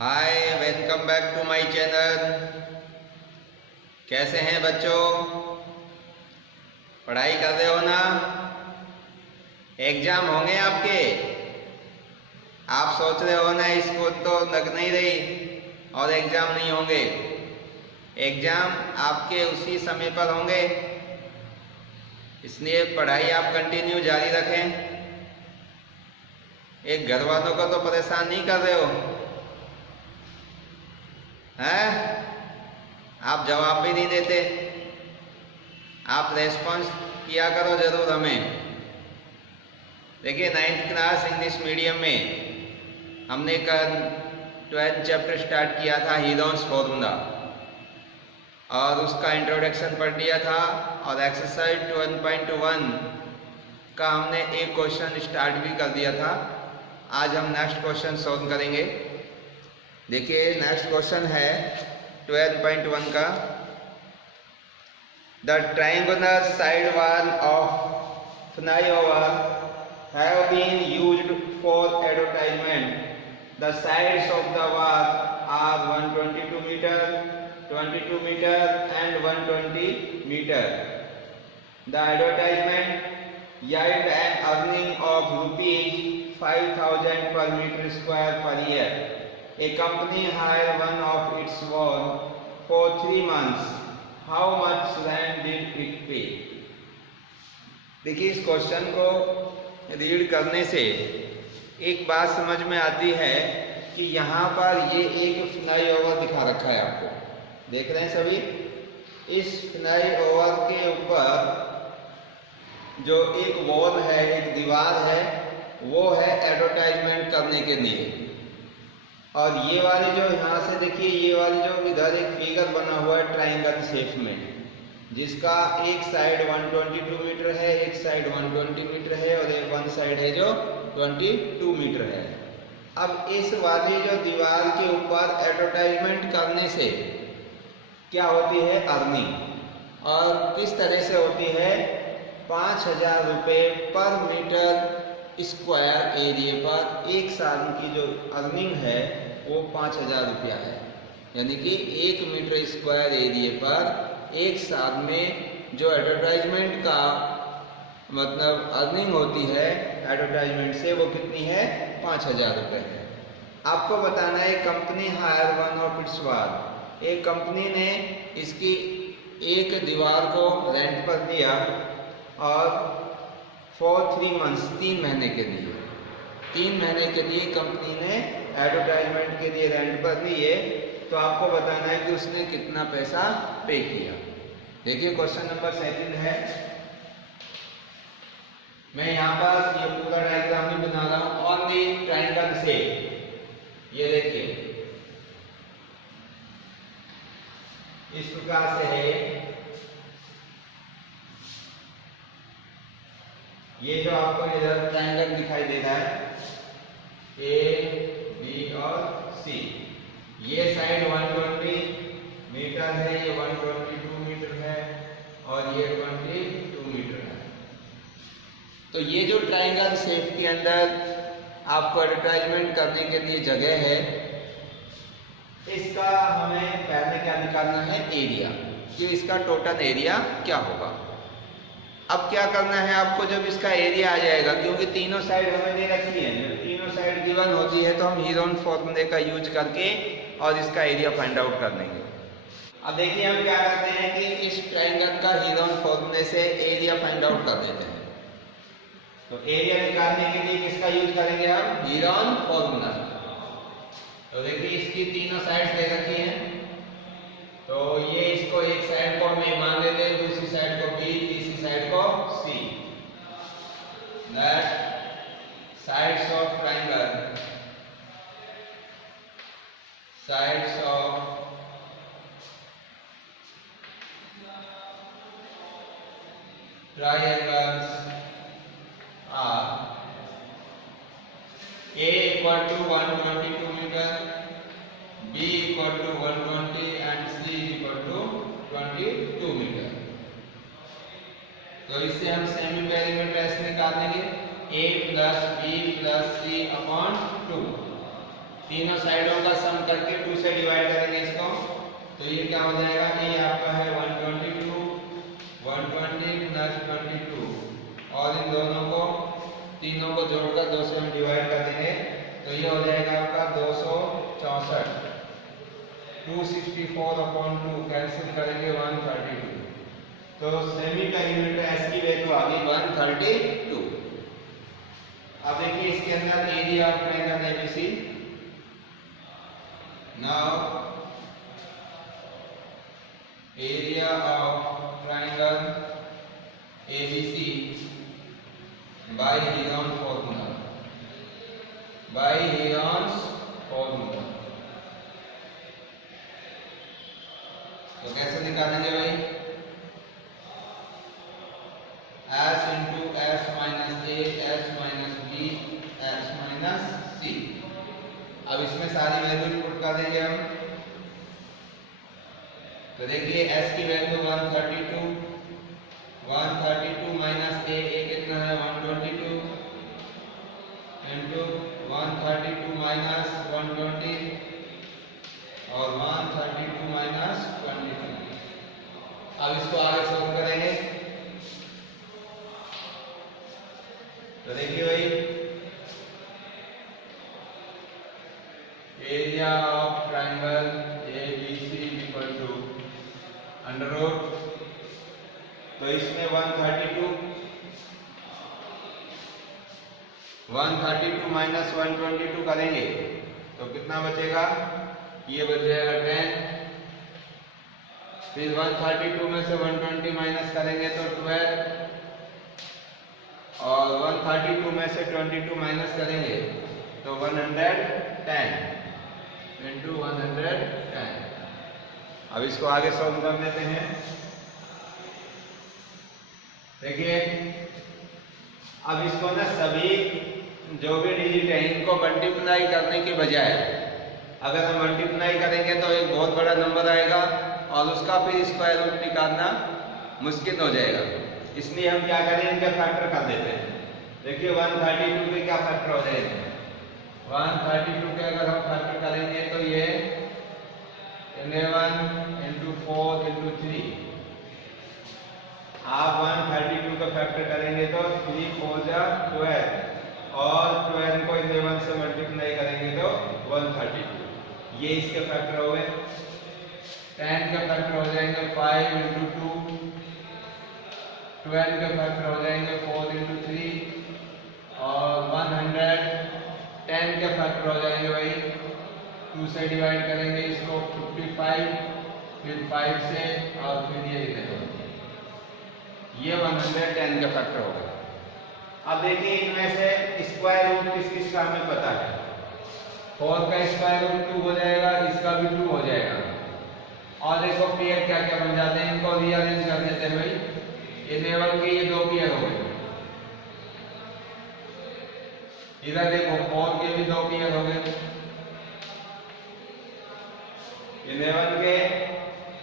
Hi, welcome back to my channel. कैसे हैं बच्चों? पढ़ाई कर रहे हो ना? एग्जाम होंगे आपके। आप सोच रहे हो ना स्कूल तो लग नहीं रही और एग्जाम नहीं होंगे। एग्जाम आपके उसी समय पर होंगे, इसलिए पढ़ाई आप कंटिन्यू जारी रखें। एक घर वालों को तो परेशान नहीं कर रहे हो हैं? आप जवाब भी नहीं देते। आप रेस्पॉन्स किया करो जरूर हमें। देखिए, 9th क्लास इंग्लिश मीडियम में हमने कल 12th चैप्टर स्टार्ट किया था, हीरोन्स फॉर्मूला, और उसका इंट्रोडक्शन पढ़ लिया था। और एक्सरसाइज 1.1 का हमने एक क्वेश्चन स्टार्ट भी कर दिया था। आज हम नेक्स्ट क्वेश्चन सॉल्व करेंगे। देखिए, नेक्स्ट क्वेश्चन है 12.1 का। The triangular side wall of flyover have been used for advertisement. The sides of the wall are 122 metre, 22 metre and 120 metre. The advertisement yield an earning of rupees 5,000 per meter square per year. A company hired one of its own for 3 months. How much rent did it pay? देखिए, इस question को read करने से एक बात समझ में आती है कि यहाँ पर ये एक फ्लाईओवर दिखा रखा है। आपको देख रहे हैं सभी? इस फ्लाईओवर के ऊपर जो एक वॉल है, एक दीवार है, वो है एडवर्टाइजमेंट करने के लिए। और ये वाली जो यहाँ से देखिए, ये वाली जो इधर एक फिगर बना हुआ है ट्रायंगल शेप में, जिसका एक साइड 122 मीटर है, एक साइड 120 मीटर है और एक वन साइड है जो 22 मीटर है। अब इस वाली जो दीवार के ऊपर एडवर्टाइजमेंट करने से क्या होती है? अर्निंग। और किस तरह से होती है? 5,000 रुपये पर मीटर स्क्वायर एरिया पर एक साल की जो अर्निंग है वो 5,000 रुपया है। यानी कि 1 मीटर स्क्वायर एरिया पर एक साल में जो एडवर्टाइजमेंट का मतलब अर्निंग होती है एडवर्टाइजमेंट से, वो कितनी है? 5,000 रुपये है। आपको बताना है company hire one of it's wall. एक कंपनी ने इसकी एक दीवार को रेंट पर दिया और फॉर 3 मंथ्स, 3 महीने के लिए, 3 महीने के लिए कंपनी ने एडवर्टाइजमेंट के लिए रेंट पर लिए। तो आपको बताना है कि उसने कितना पैसा पे किया। देखिए, क्वेश्चन नंबर 2 है। मैं यहाँ पर ये पूरा डायग्राम नहीं बना रहा हूँ, ऑन दी ट्रायंगल शेप। ये देखिए, इस प्रकार से है। ये जो आपको इधर ट्रायंगल दिखाई दे रहा है, ए, बी और सी। ये साइड 120 मीटर है, ये 122 मीटर है और ये 22 मीटर है। तो ये जो ट्रायंगल शेप के अंदर आपको एडवर्टाइजमेंट करने के लिए जगह है, इसका हमें पहले क्या निकालना है? एरिया, कि इसका टोटल एरिया क्या होगा। अब क्या करना है आपको? जब इसका एरिया आ जाएगा, क्योंकि तीनों साइड हमें दे रखी है, जब तीनों साइड गिवन होती है तो हम हीरोन्स फॉर्मूले का यूज करके और इसका एरिया फाइंड आउट कर लेंगे। अब देखिए, हम क्या करते हैं कि इस ट्रायंगल का हीरोन्स फॉर्मूले से एरिया फाइंड आउट कर देते हैं। तो एरिया निकालने के लिए किसका यूज करेंगे हम? Heron's formula. तो देखिए, इसकी तीनों साइड दे रखी हैं, तो ये इसको एक साइड को हम ए मान लेते हैं, दूसरी साइड को बी, तीसरी साइड को C. That sides of triangle, sides of triangles are A equal to 122 meter, B equal to 120 and C equal to 22 metre. तो इससे हम सेमी पेरीमीटर ऐसे निकाल लेंगे, A plus B plus C upon 2। तीनों साइडों का सम करके 2 से डिवाइड करेंगे इसको, तो ये क्या हो जाएगा, ये आपका है 122, 120 प्लस 22 और इन दोनों को तीनों को जोड़कर 2 से हम डिवाइड कर देंगे, तो ये हो जाएगा आपका 264। 264/2 कैंसिल करेंगे 132, तो सेमी पेरीमीटर एस की वैल्यू आ गई 132। अब देखिए इसके अंदर area of triangle ABC. Now area of triangle ABC by Heron formula, by Heron's formula. तो कैसे निकालेंगे भाई, S into S minus A, S minus B, S minus C. अब इसमें सारी वैल्यू पुट कर देंगे हम, तो देखिए S की वैल्यू 132, 132 माइनस ए कितना है 122 इंटू 132 माइनस 120 और 132 माइनस 22। अब इसको आगे सॉल्व करेंगे, तो देखिए भाई area of triangle ABC equal to under root, तो इसमें 132 माइनस 122 करेंगे तो कितना बचेगा, ये बच जाएगा 10। फिर 132 में से 120 माइनस करेंगे तो 12 और 132 में से 22 माइनस करेंगे तो 110 इंटू 110। अब इसको आगे सॉल्व कर लेते हैं। देखिए अब इसको ना सभी जो भी डिजिट है इनको मल्टीप्लाई करने के बजाय अगर हम मल्टीप्लाई करेंगे तो एक बहुत बड़ा नंबर आएगा और उसका फिर स्क्वायर रूट निकालना मुश्किल हो जाएगा, इसलिए हम क्या करें, इनका फैक्टर कर देते हैं। देखिए 132 के क्या फैक्टर हो जाएंगे, 132 के अगर हम फैक्टर करेंगे तो ये 11 इंटू 4 इंटू 3, आप 132 का फैक्टर करेंगे तो 3 4 जा 12 और 12 को 11 से मल्टीप्लाई करेंगे तो 132, ये इसके फैक्टर हो गए। 10 के फैक्टर हो जाएंगे 5 इंटू 2, 12 के फैक्टर हो जाएंगे 4 इंटू 3 और 110 के फैक्टर हो जाएंगे भाई 2 से डिवाइड करेंगे इसको 55, फिर 5 से और फिर ये ये 110 का फैक्टर होगा। अब देखिए इनमें से स्क्वायर रूट किस किस का हमें पता है, 4 का स्क्वायर रूट 2 हो जाएगा, इसका भी 2 हो जाएगा। और देखो पेयर क्या क्या बन जाते हैं, इनको रीअरेंज कर देते हैं भाई, 11 के ये 2 पेयर हो गए, इधर देखो 4 के भी 2 पेयर हो गए, 11 के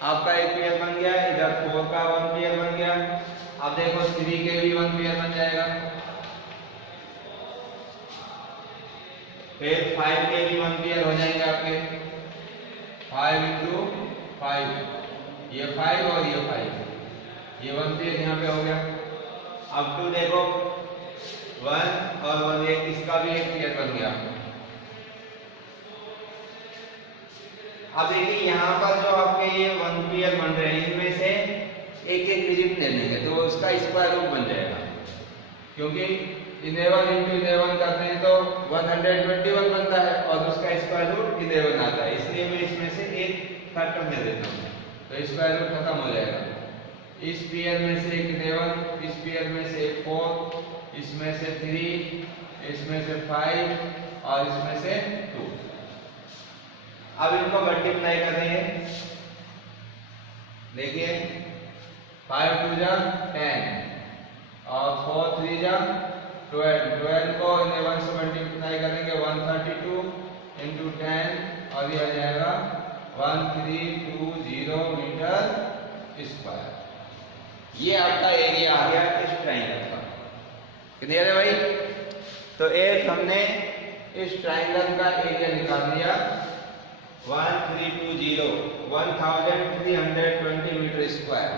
आपका एक पेयर बन गया, इधर 4 का 1 पेयर बन गया। अब देखो 3 के भी 1 पेयर बन जाएगा, फिर 5 के भी 1 पेयर हो जाएंगे आपके, 5 इंटू 5, ये 5 और ये 5, ये 1 पेयर यहाँ पे हो गया। अब टू देखो 1 और 1 एक इसका भी एक पेयर बन गया। अब देखिए यहाँ पर जो आपके ये 1 पेयर बन रहे हैं इनमें से एक एक डिजिट ले लेंगे तो उसका स्क्वायर रूट बन जाएगा, क्योंकि 11 इंटू 11 करते हैं तो 121 बनता है और उसका स्क्वायर रूट 11 आता है, इसलिए मैं इसमें से एक फैक्टर दे देता हूँ तो स्क्वायर रूट खत्म हो जाएगा। इस पेयर में से एक 11, इस पेयर में से एक 4, इसमें से 3, इसमें से 5 और इसमें से 2। अब इनको मल्टीप्लाई करेंगे, देखिए 5 2 जा 10 और 4 3 जा 12, 12 को 11 से मल्टीप्लाई करेंगे 132 इंटू 10 और ये आ जाएगा 1320 मीटर स्क्वायर। ये आपका एरिया आ गया इस ट्रायंगल का। क्लियर है भाई? तो एक हमने इस ट्राइंगल का एरिया निकाल लिया 1320 मीटर स्क्वायर।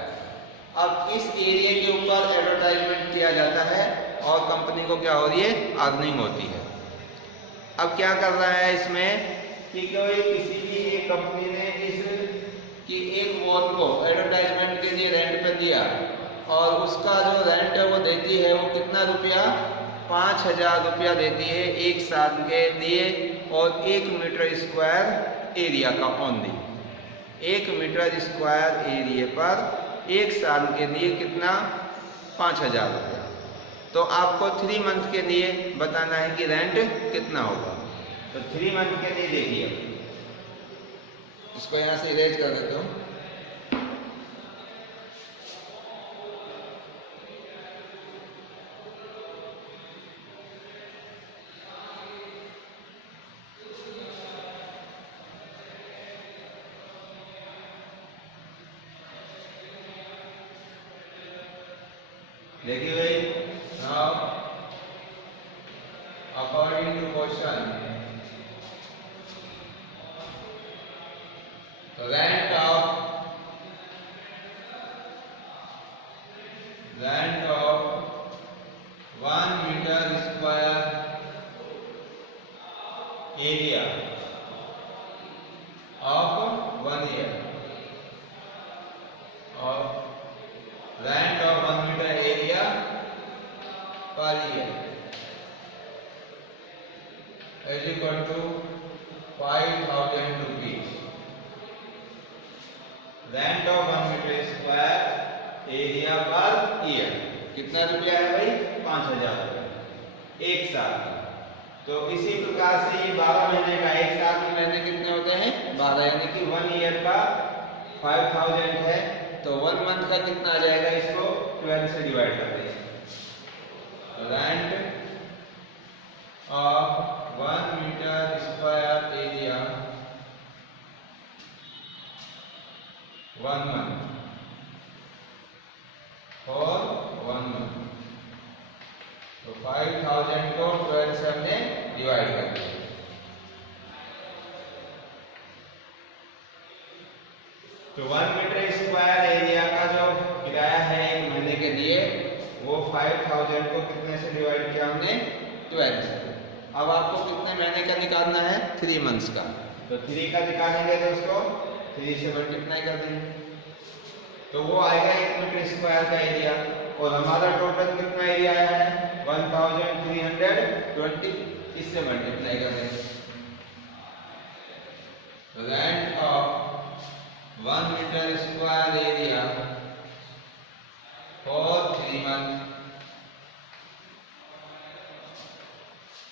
अब इस एरिया के ऊपर एडवर्टाइजमेंट किया जाता है और कंपनी को क्या हो रही है, अर्निंग होती है। अब क्या कर रहा है इसमें कि कोई किसी भी एक कंपनी ने इस कि एक वॉल को एडवर्टाइजमेंट के लिए रेंट पर दिया और उसका जो रेंट है वो देती है वो कितना रुपया, 5000 रुपया देती है एक साल के लिए और 1 मीटर स्क्वायर एरिया का ओनली। 1 मीटर स्क्वायर एरिया पर 1 साल के लिए कितना, 5000 रुपया। तो आपको 3 मंथ के लिए बताना है कि रेंट कितना होगा। तो 3 मंथ के लिए देखिए, इसको यहाँ से इरेज कर देता हूँ। देखिए भाई, now according to question rent of 1 metre square area of 1 year और rent of 1 metre area per year is equal to 5000 rupees. Rent of 1 metre square area per year कितना रुपया है भाई, 5000 रुपया एक साल। तो इसी प्रकार से ये 12 महीने का, एक साल में महीने कितने होते हैं, 12, यानी कि 1 ईयर का 5000 है। तो 1 मंथ का कितना आ जाएगा, इसको 12 से डिवाइड कर देंगे। Rent of 1 metre square area 1 month for 1 month. तो 5000 को 12 से हमने डिवाइड कर दिया। तो 1 मीटर स्क्वायर एरिया का जो किराया है 1 महीने के लिए वो 5000 को कितने से डिवाइड किया हमने, 12 से। अब आपको कितने महीने का निकालना है, 3 मंथ्स का। तो 3 का निकालेंगे तो उसको 3 से मल्टीप्लाई कर देंगे तो वो आएगा 1 मीटर स्क्वायर का एरिया। और हमारा टोटल कितना एरिया आया है, 1320, इससे मल्टीप्लाई कर देंगे। Rent of 1 metre square area for 3 month.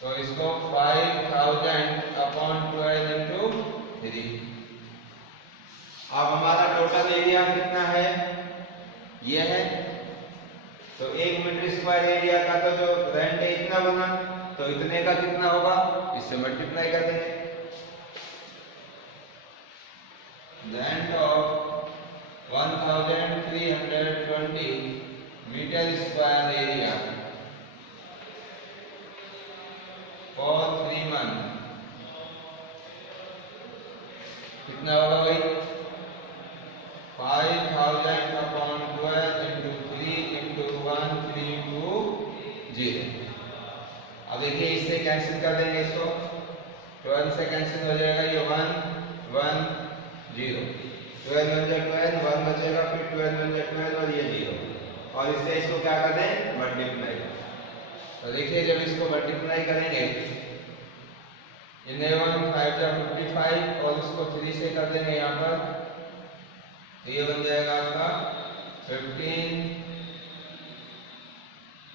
तो इसको 5000 अपॉन 12 इंटू 3। अब हमारा टोटल एरिया कितना है, ये है। तो 1 मीटर स्क्वायर एरिया का तो जो रेंट है इतना बना, तो इतने का कितना होगा, इससे मल्टीप्लाई कर देंगे। Rent of 1320 metre square area for 3 month कितना होगा भाई, 5000 अपॉन 12 इंटू 3 इंटू 1 3 2 0। अब देखिए इससे कैंसिल कर देंगे, इसको 12 से कैंसिल हो जाएगा, ये 1 1 0, 12 1 1 बचेगा, फिर 12 1 12 और ये 0। और इससे इसको क्या कर दें, मल्टीप्लाई। तो देखिए जब इसको मल्टीप्लाई करेंगे 11 5 55 और इसको 3 से कर देंगे यहाँ पर, तो ये बन जाएगा आपका 15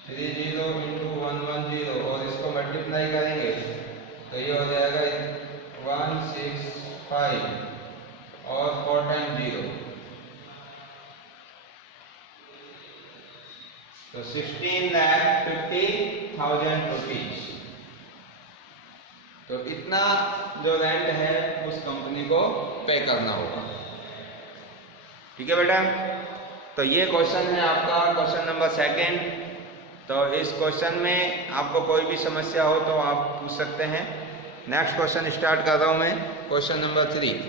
30 इंटू 110 और इसको मल्टीप्लाई करेंगे तो ये हो जाएगा 165 और 4 टाइम 0 तो 16,50,000 रुपीज। तो इतना जो रेंट है उस कंपनी को पे करना होगा। ठीक है बेटा, तो ये क्वेश्चन है आपका क्वेश्चन नंबर 2। तो इस क्वेश्चन में आपको कोई भी समस्या हो तो आप पूछ सकते हैं। नेक्स्ट क्वेश्चन स्टार्ट कर रहा हूं मैं, क्वेश्चन नंबर 3।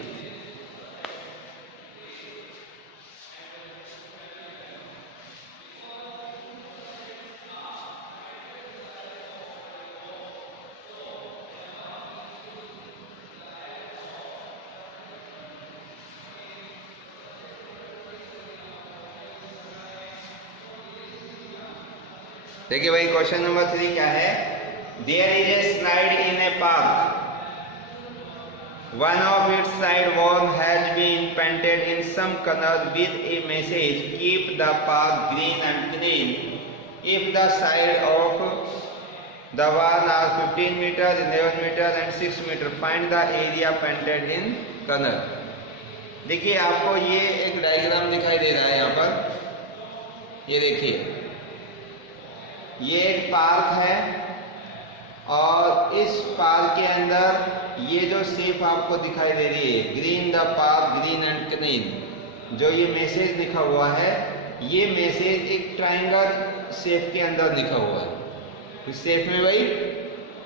देखिए भाई क्वेश्चन नंबर 3 क्या है, there is a slide in a park, one of its side wall has been painted in some color with a message, keep the park green and clean. If the side of the wall are 15 meter, 11 meter and 6 meter, find the area painted in color. देखिए आपको ये एक diagram दिखाई दे रहा है यहाँ पर, ये देखिए ये एक पार्क है और इस पार्क के अंदर ये जो शेप आपको दिखाई दे रही है, green the park green and clean, जो ये मैसेज लिखा हुआ है, ये मैसेज एक ट्रायंगल शेप के अंदर लिखा हुआ है। इस शेप में भाई,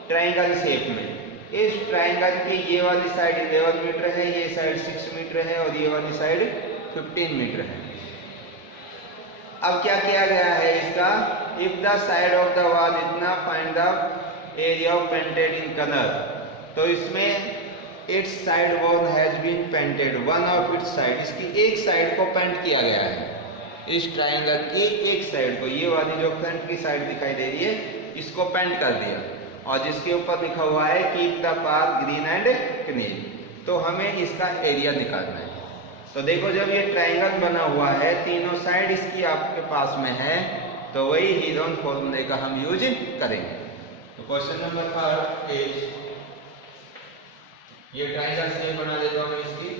ट्रायंगल शेप में, इस ट्रायंगल की ये वाली साइड 11 मीटर है, ये साइड 6 मीटर है और ये वाली साइड 15 मीटर है। अब क्या किया गया है इसका, if the side of the wall इतना find the area of painted in colour, तो इसमें its side wall has been painted, one of its side, इसकी एक साइड को पेंट किया गया है, इस ट्रायंगल की एक साइड को, ये वाली जो फ्रंट की साइड दिखाई दे रही है इसको पेंट कर दिया, और जिसके ऊपर लिखा हुआ है keep the park green and clean. तो हमें इसका एरिया निकालना है। तो देखो जब ये ट्रायंगल बना हुआ है, तीनों साइड इसकी आपके पास में है, तो वही हीरोन फॉर्मूले का हम यूज करेंगे। तो क्वेश्चन नंबर 4 इज, ये ट्रायंगल से बना देता हूं इसकी,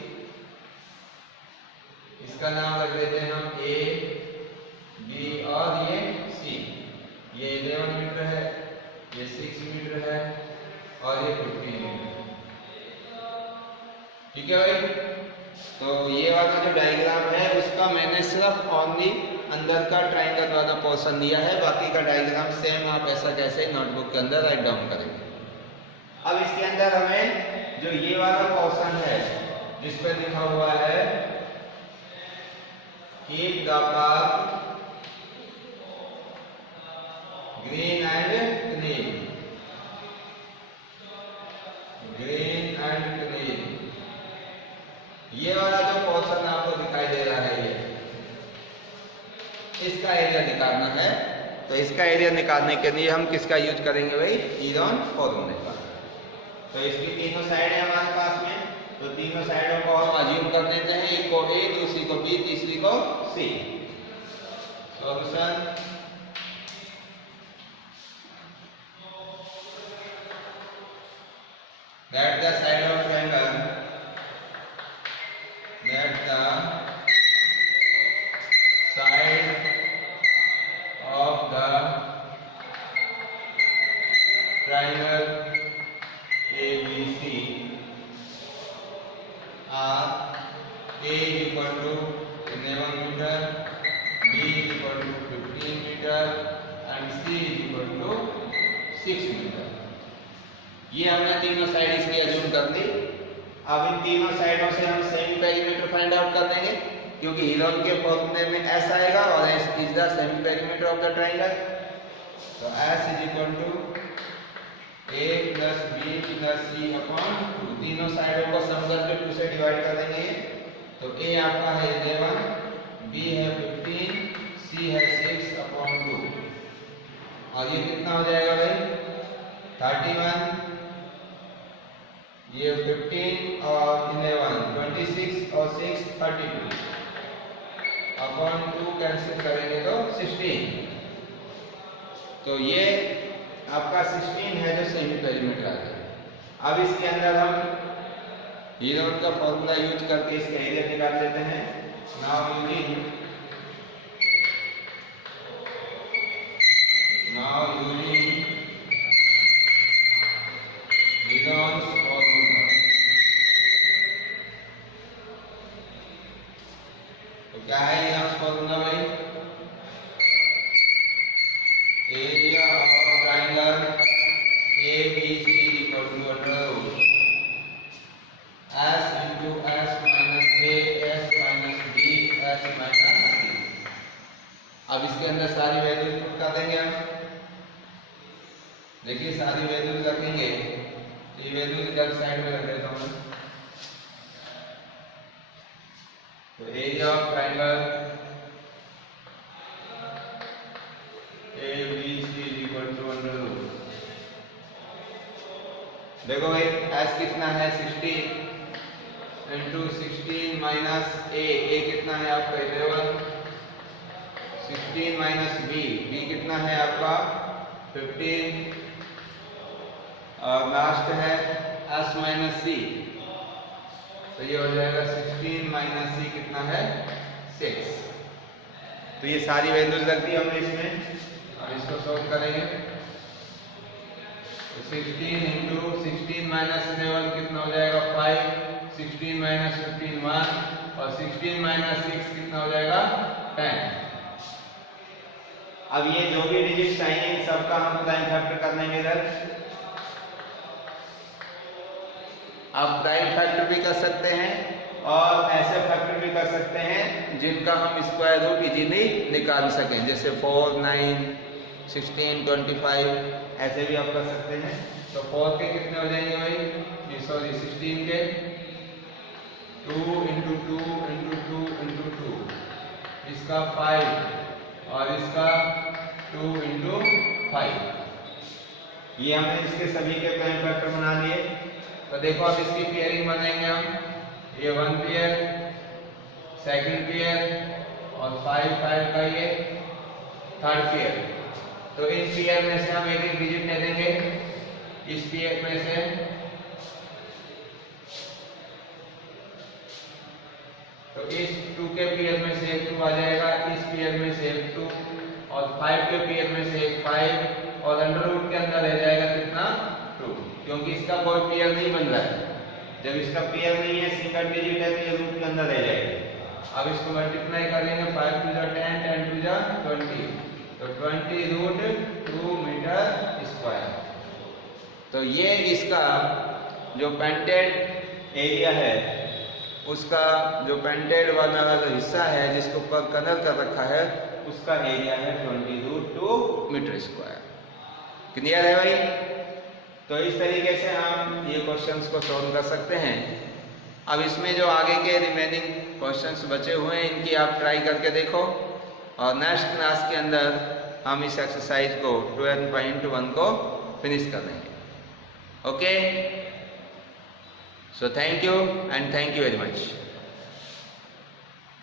इसका नाम रख देते हैं हम ए बी और ये सी। ये 11 मीटर है, ये 6 मीटर है और ये 15 मीटर, ठीक है भाई। तो ये वाला जो डायग्राम है उसका मैंने सिर्फ ओनली अंदर का ट्रायंगल वाला पोर्शन लिया है, बाकी का डायग्राम सेम आप ऐसा कैसे नोटबुक के अंदर राइट डाउन करेंगे। अब इसके अंदर हमें जो ये वाला पोर्शन है जिस पर लिखा हुआ है keep the park green and clean, green and clean, ये वाला जो पोर्शन आपको दिखाई दे रहा है ये, इसका एरिया निकालना है। तो इसका एरिया निकालने के लिए हम किसका यूज करेंगे भाई, हीरोन फॉर्मूले का। तो इसकी तीनों साइड है हमारे पास में, तो तीनों साइडों को हम अज्यूम कर देते हैं, एक को ए, दूसरी को बी, तीसरी को C. Solution, that the side of triangle, that the side of the triangle ABC are A equal to 11 meter, B equal to 15 meter and C equal to 6 meter। ये हमने तीनों साइड इसकी अज्यूम कर दी। अब इन तीनों साइडों से हम सेमी पेरीमीटर फाइंड आउट कर देंगे, क्योंकि हीरोन के फॉर्मूले में एस आएगा और S is the semi perimeter of the triangle. तो S is equal to A plus B plus C upon 2, तीनों साइडों को सम करके 2 से डिवाइड कर देंगे। तो ए आपका है 11, बी है 15, सी है 6 अपॉन 2, और ये कितना हो जाएगा भाई 31, ये 15 और 11 26 और 6 32 अपॉन 2 कैंसिल करेंगे तो 16। तो ये आपका 16 है जो सेमी पेरीमीटर आ गया। अब इसके अंदर हम हीरोन का फॉर्मूला यूज करके इसका एरिया निकाल लेते हैं। नाउ यूजिंग हीरोन्स फॉर्मूला, तो क्या है हीरोन्स फॉर्मूला भाई, area of triangle ABC equal to इसके अंदर सारी वैल्यूज पुट कर देंगे हम। देखिए सारी वैल्यूज रखेंगे, ये वैल्यूज इधर साइड में रख देता हूँ। तो एरिया ऑफ ट्रायंगल ABC = √। देखो भाई S कितना है 60 इंटू 16 माइनस ए कितना है आपका 11, 16 माइनस बी कितना है आपका 15, और लास्ट है S माइनस सी, तो ये हो जाएगा 16 माइनस सी कितना है 6। तो ये सारी वैल्यूज रख दी हमने इसमें। अब इसको सॉल्व करेंगे। तो 16 इंटू 16 माइनस 11 कितना हो जाएगा 5, 16 माइनस 15 1, और 16 माइनस 6 कितना हो जाएगा 10। अब ये जो भी डिजिट्स आएंगे इन सबका हम प्राइम फैक्टर कर लेंगे इधर। आप प्राइम फैक्टर भी कर सकते हैं और ऐसे फैक्टर भी कर सकते हैं जिनका हम स्क्वायर रूट इजीली निकाल सकें, जैसे 4, 9, 16, 25 ऐसे भी आप कर सकते हैं। तो 4 के कितने हो जाएंगे भाई, सॉरी 16 के 2 इंटू 2 इंटू 2 इंटू 2, इसका 5 और इसका 2 इंटू 5। ये हमने इसके सभी के प्राइम फैक्टर बना लिए। तो देखो अब इसकी पेयरिंग बनाएंगे हम। ये 1 पेयर, सेकंड पेयर और 5 का ये थर्ड पेयर। तो इस पेयर में से हम एक एक डिजिट ले देंगे। इस पेयर में से तो इस 2 के पेयर में से एक 2 आ जाएगा, इस पेयर में से एक 2, और 5 के पेयर में से एक 5, और अंडर रूट के अंदर रह जाएगा कितना 2, क्योंकि इसका कोई पेयर नहीं बन रहा है। जब इसका पेयर नहीं है, सिंगल डिजिट है, तो ये रूट के अंदर रह जाएगा। अब इसको मल्टीप्लाई करेंगे, 5 2 10, 10 2 20, तो 20√2 मीटर स्क्वायर। तो ये इसका जो पेंटेड एरिया है, उसका जो पेंटेड वाला जो हिस्सा है जिसके ऊपर कलर कर रखा है, उसका एरिया है 20√2 मीटर स्क्वायर। क्लियर है भाई? तो इस तरीके से हम ये क्वेश्चंस को सॉल्व कर सकते हैं। अब इसमें जो आगे के रिमेनिंग क्वेश्चंस बचे हुए हैं, इनकी आप ट्राई करके देखो, और नेक्स्ट क्लास के अंदर हम इस एक्सरसाइज को 12.1 को फिनिश कर देंगे। Okay, so thank you and thank you very much.